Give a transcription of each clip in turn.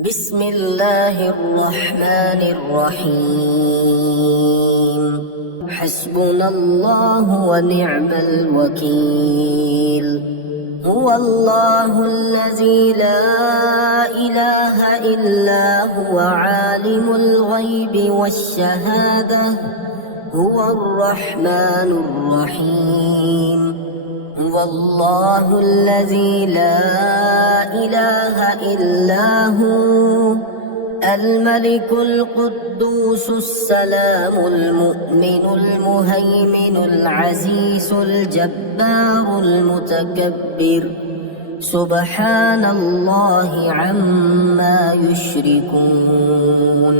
بسم الله الرحمن الرحيم. حسبنا الله ونعم الوكيل. هو الله الذي لا إله إلا هو عالم الغيب والشهادة. هو الرحمن الرحيم. هو الله الذي لا إله إلا هو الملك القدوس السلام المؤمن المهيمن العزيز الجبار المتكبر. سبحان الله عما يشركون.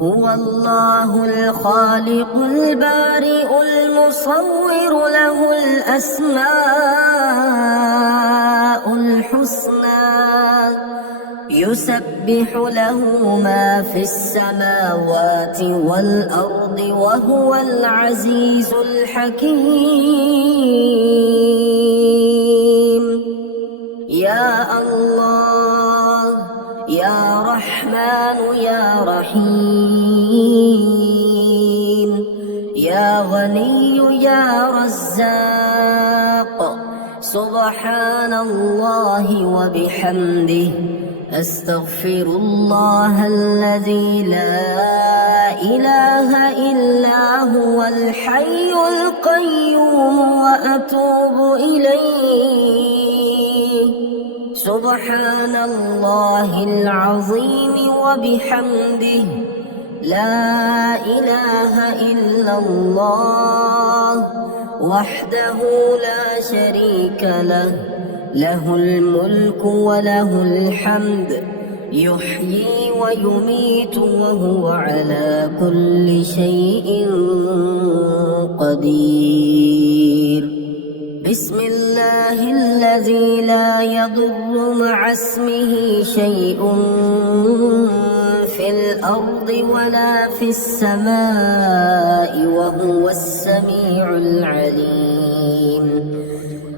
هو الله الخالق البارئ المصور له الأسماء الحسنى. يسبح له ما في السماوات والأرض وهو العزيز الحكيم. يا الله يا رحمن يا رحيم. يا غني يا رزاق. سبحان الله وبحمده. أستغفر الله الذي لا إله إلا هو الحي القيوم وأتوب إليه. سبحان الله العظيم وبحمده. لا إله إلا الله وحده لا شريك له. له الملك وله الحمد. يحيي ويميت وهو على كل شيء قدير. بسم الله الذي لا يضر مع اسمه شيء في الأرض ولا في السماء وهو السميع العليم.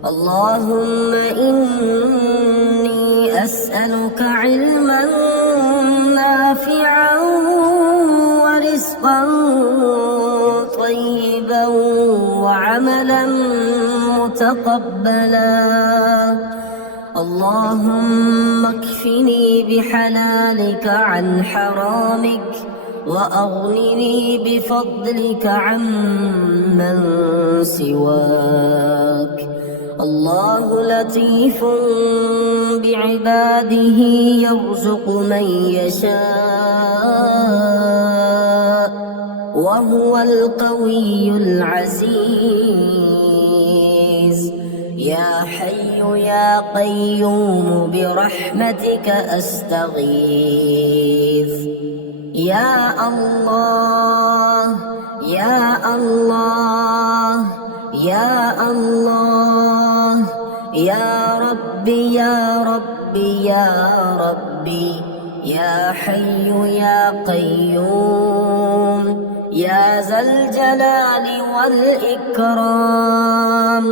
اللهم إني أسألك علما نافعا ورزقا طيبا وعملا متقبلا. اللهم اكفني بحلالك عن حرامك وأغنني بفضلك عمن سواك. الله لطيف بعباده يرزق من يشاء وهو القوي العزيز. يا حي يا قيوم برحمتك أستغيث. يا الله يا الله يا الله يا ربي يا ربي يا ربي. يا حي يا قيوم يا ذا الجلال والإكرام.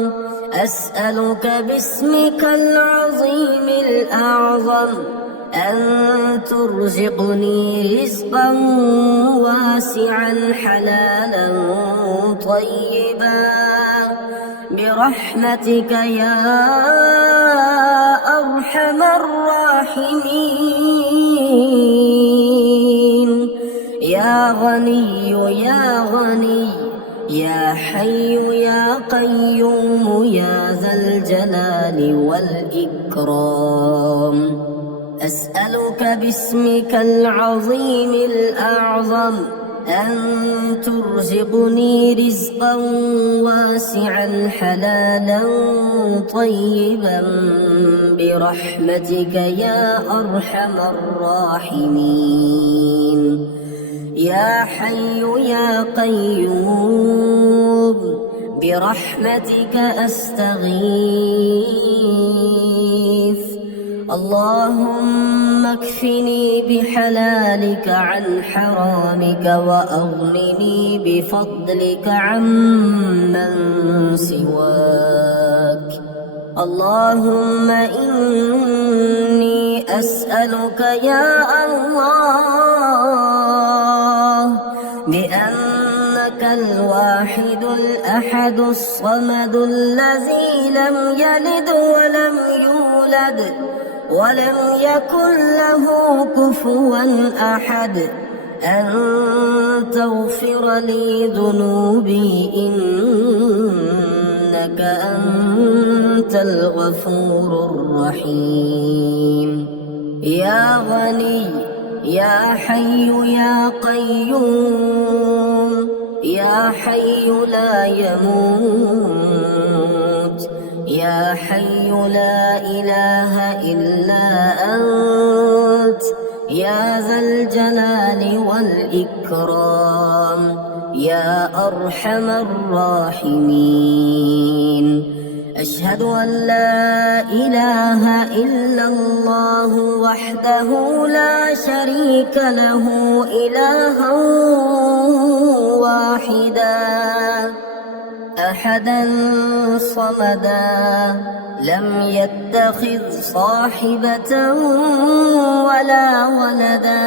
أسألك باسمك العظيم الأعظم أن ترزقني رزقا واسعا حلالا طيبا برحمتك يا أرحم الراحمين. يا غني يا غني يا حي يا قيوم يا ذا الجلال والإكرام. أسألك باسمك العظيم الأعظم أن ترزقني رزقا واسعا حلالا طيبا برحمتك يا أرحم الراحمين. يا حي يا قيوم برحمتك أستغيث. اللهم اكفني بحلالك عن حرامك وأغنني بفضلك عمن سواك. اللهم إني أسألك يا الله بأنك الواحد الأحد الصمد الذي لم يلد ولم يولد ولم يكن له كفوا أحد أن تغفر لي ذنوبي إنك أنت الغفور الرحيم. يا غني يا حي يا قيوم، يا حي لا يموت، يا حي لا إله إلا أنت، يا ذا الجلال والإكرام، يا أرحم الراحمين. أشهد أن لا إله إلا الله وحده لا شريك له إلها واحدا أحدا صمدا لم يتخذ صاحبة ولا ولدا.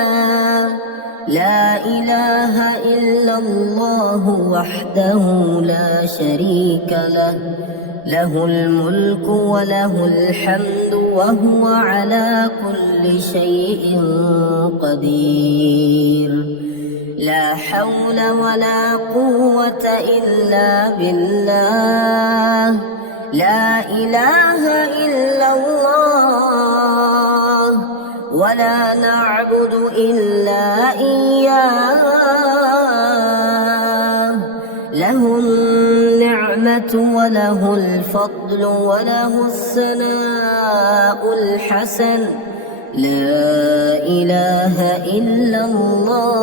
لا إله إلا الله وحده لا شريك له، له الملك وله الحمد وهو على كل شيء قدير. لا حول ولا قوة إلا بالله. لا إله إلا الله ولا نعبد إلا إياه. له النعمة وله الفضل وله الثناء الحسن. لا إله إلا الله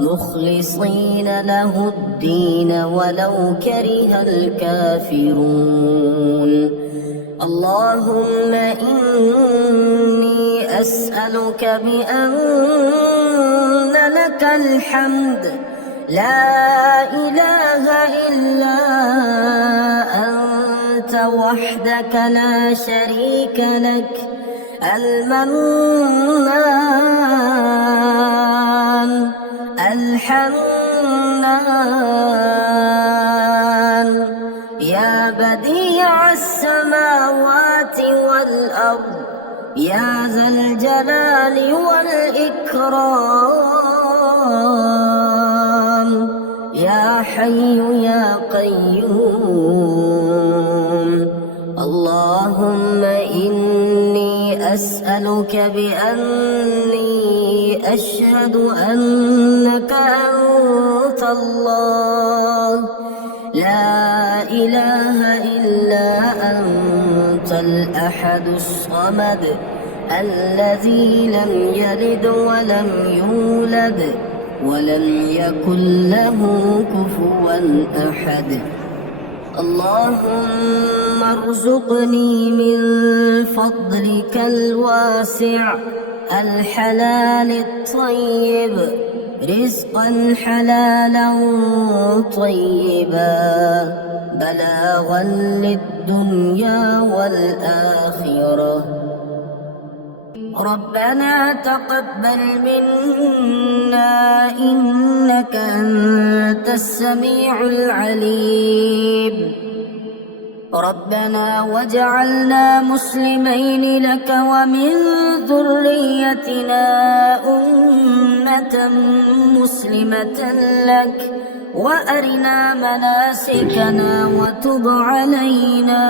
مخلصين له الدين ولو كره الكافرون. اللهم إني أسألك بأن لك الحمد لا إله إلا أنت وحدك لا شريك لك، المنان الحنان، يا بديع السماوات والأرض، يا ذا الجلال والإكرام، يا حي يا قيوم. اللهم إني أسألك بأني أشهد أنك أنت الله لا إله إلا أنت الأحد الصمد الذي لم يلد ولم يولد ولم يكن له كفوا أحد. اللهم ارزقني من فضلك الواسع الحلال الطيب رزقا حلالا طيبا بلاغا للدنيا والآخرة. ربنا تقبل منا إنك أنت السميع العليم. ربنا واجعلنا مسلمين لك ومن ذريتنا أمة مسلمة لك وأرنا مناسكنا وتب علينا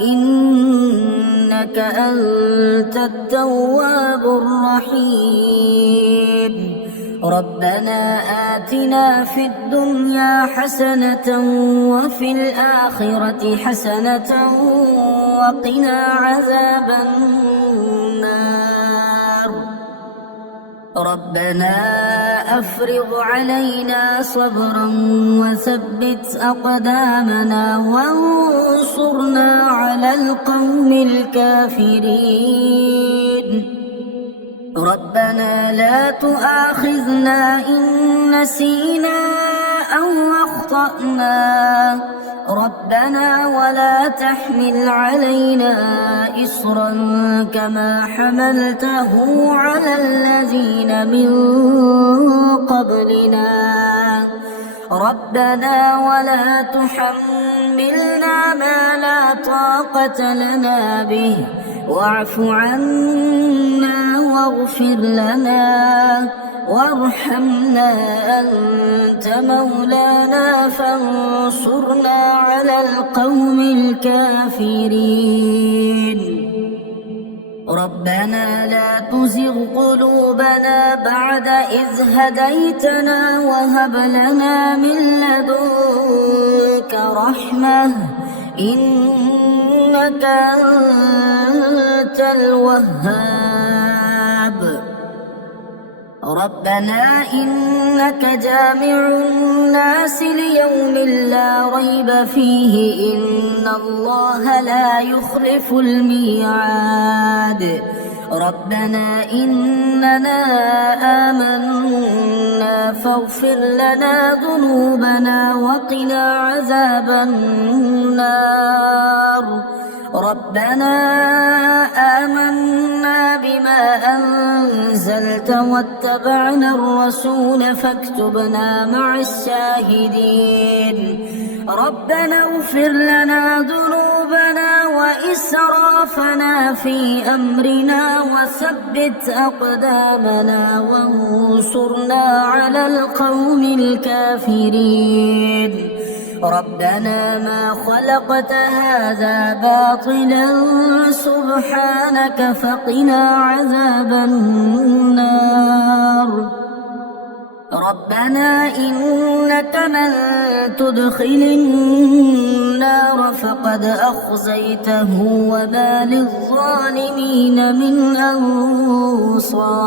إنك أنت التواب الرحيم. ربنا آتنا في الدنيا حسنة وفي الآخرة حسنة وقنا عذاب النار. ربنا أفرغ علينا صبرا وثبت أقدامنا وانصرنا على القوم الكافرين. ربنا لا تؤاخذنا إن نسينا أو أخطأنا. ربنا ولا تحمل علينا إصرا كما حملته على الذين من قبلنا ربنا ولا تحملنا ما لا طاقة لنا به واعف عنا واغفر لنا وارحمنا أنت مولانا فانصرنا على القوم الكافرين ربنا لا تزغ قلوبنا بعد إذ هديتنا وهب لنا من لدنك رحمة إنك أنت الوهاب ربنا إنك جامع الناس ليوم لا ريب فيه إن الله لا يخلف الميعاد ربنا إننا آمنا فاغفر لنا ذنوبنا وقنا عذاب النار ربنا آمنا بما أنزلت واتبعنا الرسول فاكتبنا مع الشاهدين ربنا اغفر لنا ذنوبنا وإسرافنا في أمرنا وثبت أقدامنا وانصرنا على القوم الكافرين ربنا ما خلقت هذا باطلا سبحانك فقنا عذاب النار ربنا إنك من تدخل النار فقد أخزيته وما للظالمين من أنصار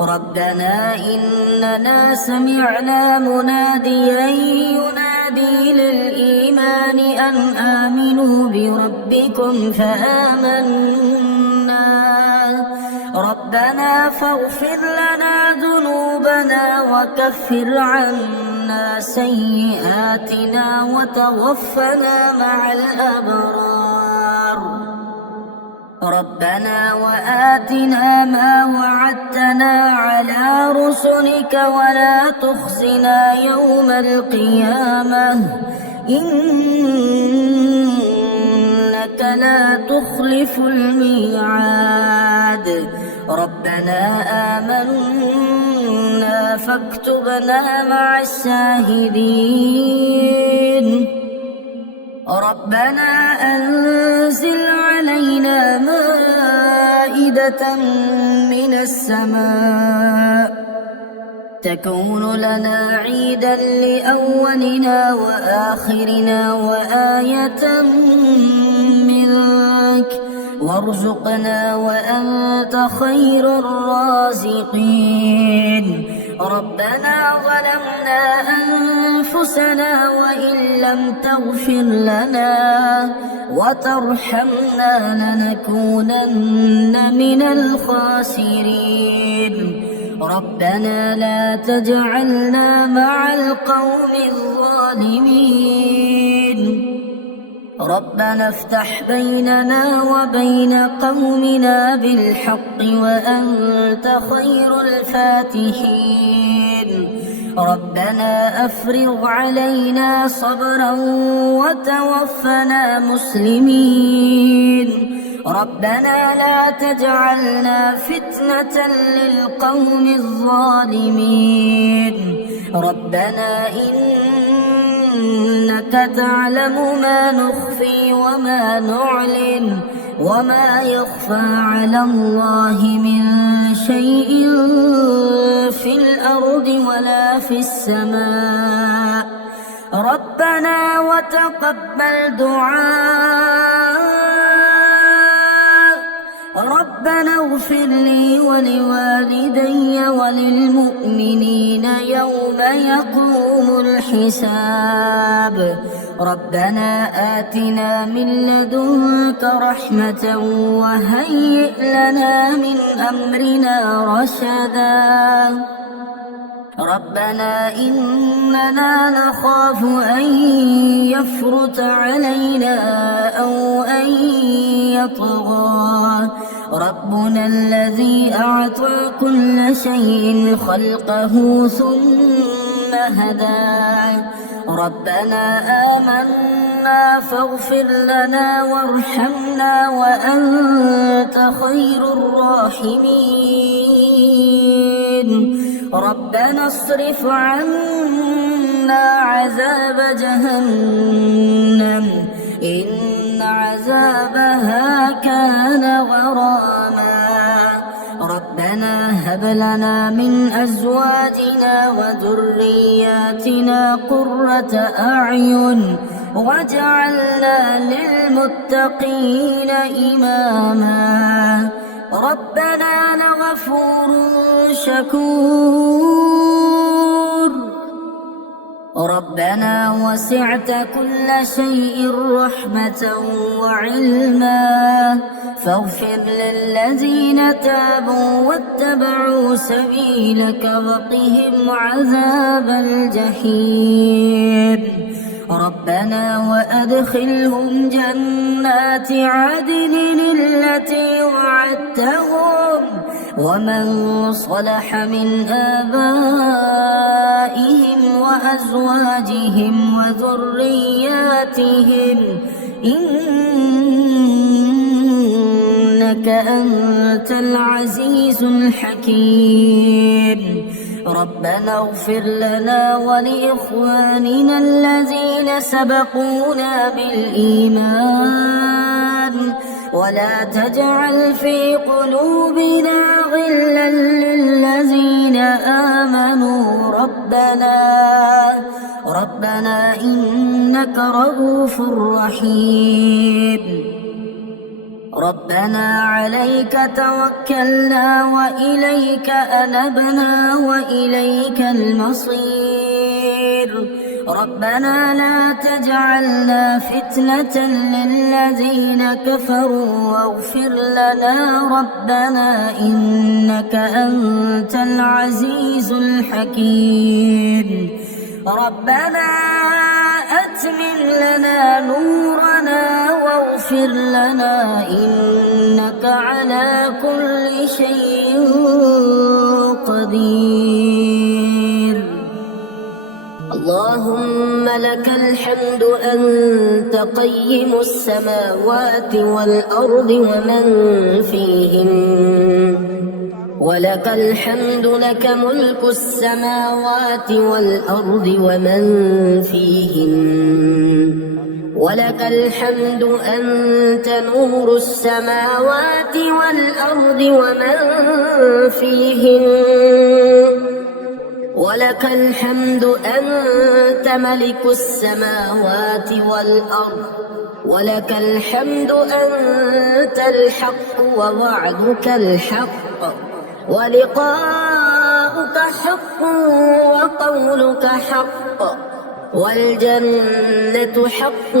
ربنا إننا سمعنا مناديا ينادي للإيمان أن آمنوا بربكم فآمنا ربنا فاغفر لنا ذنوبنا وكفر عنا سيئاتنا وتوفنا مع الأبرار ربنا وآتنا ما وعدتنا على رسلك ولا تخزنا يوم القيامة إنك لا تخلف الميعاد ربنا آمنا فاكتبنا مع الشاهدين ربنا أنزل علينا مائدة من السماء تكون لنا عيدا لأولنا وآخرنا وآية منك وارزقنا وأنت خير الرازقين ربنا ظلمنا أنفسنا وإن لم تغفر لنا وترحمنا لنكونن من الخاسرين ربنا لا تجعلنا مع القوم الظالمين ربنا افتح بيننا وبين قومنا بالحق وأنت خير الفاتحين ربنا أفرغ علينا صبرا وتوفنا مسلمين ربنا لا تجعلنا فتنة للقوم الظالمين ربنا إنك تعلم ما نخفي وما نعلن وما يخفى على الله من شيء في الأرض ولا في السماء ربنا وتقبل دعاء ربنا اغفر لي ولوالدي وللمؤمنين يوم يقوم الحساب ربنا آتنا من لدنك رحمة وهيئ لنا من أمرنا رشدا ربنا إننا نخاف أن يفرط علينا أو أن يطغى ربنا الذي أعطى كل شيء خلقه ثم هدى ربنا آمنا فاغفر لنا وارحمنا وأنت خير الراحمين ربنا اصرف عنا عذاب جهنم إن عذابها كان غراما ربنا هب لنا من أزواجنا وذرياتنا قرة أعين واجعلنا للمتقين إماما ربنا لغفور شكور ربنا وسعت كل شيء رحمة وعلما فاغفر للذين تابوا واتبعوا سبيلك وقهم عذاب الجحيم ربنا وأدخلهم جنات عدن التي وعدتهم ومن صلح من آبائهم وأزواجهم وذرياتهم إنك أنت العزيز الحكيم ربنا اغفر لنا ولإخواننا الذين سبقونا بالإيمان ولا تجعل في قلوبنا غلا للذين آمنوا ربنا إنك رؤوف رحيم ربنا عليك توكلنا وإليك أنبنا وإليك المصير ربنا لا تجعلنا فتنة للذين كفروا واغفر لنا ربنا إنك أنت العزيز الحكيم ربنا أتمم لنا نورنا واغفر لنا إنك على كل شيء قدير اللهم لك الحمد أنت قيم السماوات والأرض ومن فيهن ولك الحمد لك ملك السماوات والأرض ومن فيهن ولك الحمد أنت نور السماوات والأرض ومن فيهن ولك الحمد أنت ملك السماوات والأرض ولك الحمد أنت الحق ووعدك الحق ولقاؤك حق وقولك حق والجنة حق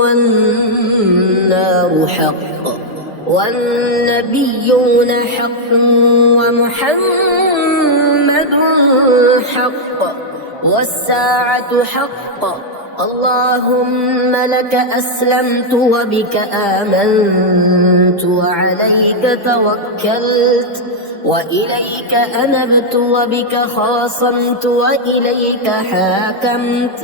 والنار حق والنبيون حق ومحمد حق والساعة حق اللهم لك أسلمت وبك آمنت وعليك توكلت وإليك أنبت وبك خاصمت وإليك حاكمت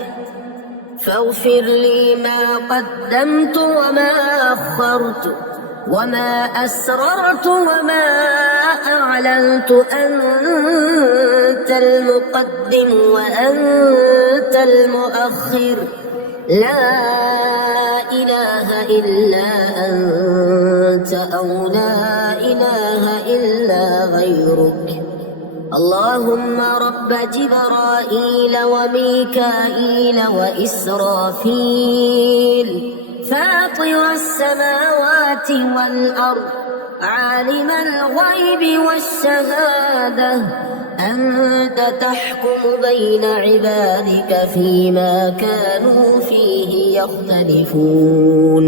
فاغفر لي ما قدمت وما أخرت وما أسررت وما أعلنت أنت المقدم وأنت المؤخر لا إله إلا أنت أو لا إله إلا غيرك اللهم رب جبرائيل وميكائيل وإسرافيل فاطر السماوات والأرض عالم الغيب والشهادة أنت تحكم بين عبادك فيما كانوا فيه يختلفون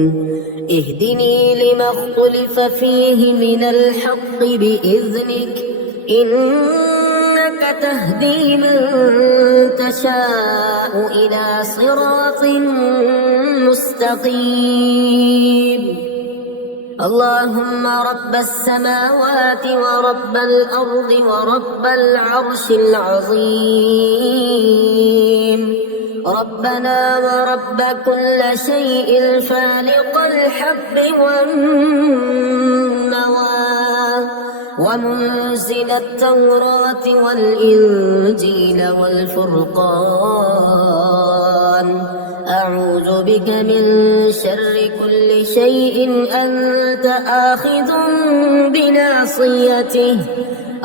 اهدني لما اختلف فيه من الحق بإذنك إنك إنك تهدي من تشاء إلى صراط مستقيم. اللهم رب السماوات ورب الأرض ورب العرش العظيم، ربنا ورب كل شيء فالق الحب والنوى، ومنزل التوراة والإنجيل والفرقان، أعوذ بك من شر كل شيء أنت آخذ بناصيته.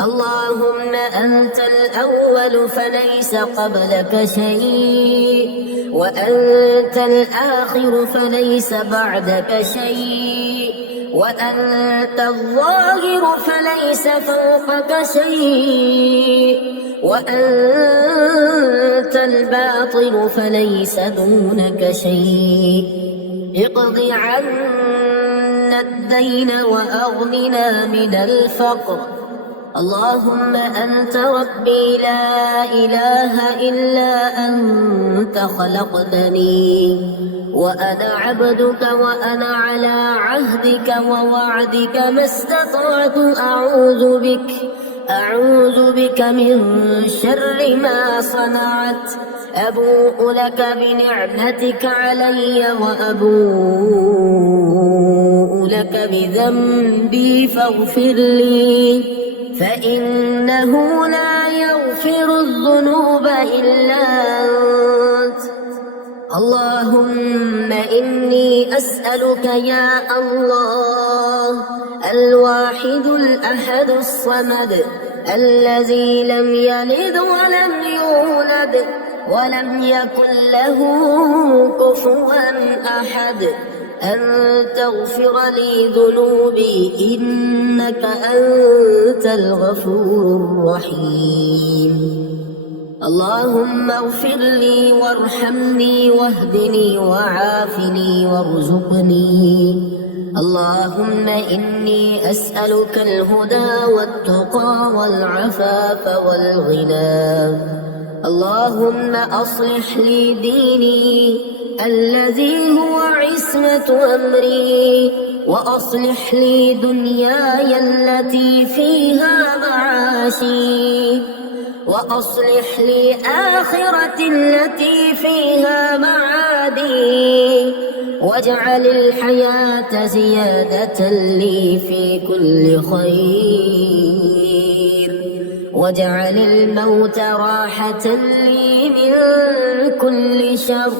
اللهم أنت الأول فليس قبلك شيء، وأنت الآخر فليس بعدك شيء، وأنت الظاهر فليس فوقك شيء، وأنت الباطن فليس دونك شيء. اقض عنا الدين وأغننا من الفقر. اللهم أنت ربي لا إله إلا أنت خلقتني وأنا عبدك وأنا على عهدك ووعدك ما استطعت. أعوذ بك من شر ما صنعت. أبوء لك بنعمتك علي وأبوء لك بذنبي فاغفر لي، فإنه لا يغفر الذنوب إلا أنت. اللهم إني أسألك يا الله الواحد الأحد الصمد الذي لم يلد ولم يولد ولم يكن له كفوا أحد أن تغفر لي ذنوبي إنك أنت الغفور الرحيم. اللهم اغفر لي وارحمني واهدني وعافني وارزقني. اللهم إني أسألك الهدى والتقى والعفاف والغنى. اللهم أصلح لي ديني الذي هو عصمة أمري، وأصلح لي دنياي التي فيها معاشي، وأصلح لي آخرتي التي فيها معادي، واجعل الحياة زيادة لي في كل خير، واجعل الموت راحة لي من كل شر.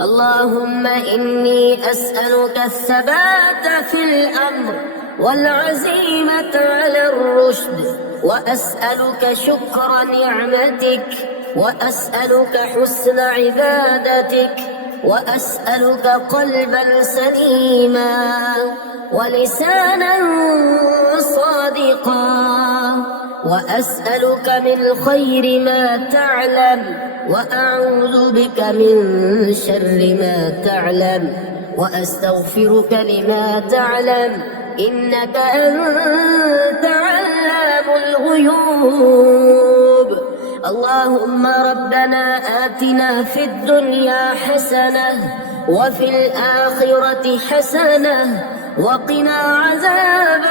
اللهم إني أسألك الثبات في الأمر والعزيمة على الرشد، وأسألك شكر نعمتك، وأسألك حسن عبادتك، وأسألك قلبا سليما ولسانا صادقا، وأسألك من خير ما تعلم، وأعوذ بك من شر ما تعلم، وأستغفرك لما تعلم، إنك أنت علام الغيوب. اللهم ربنا آتنا في الدنيا حسنة وفي الآخرة حسنة وقنا عذاب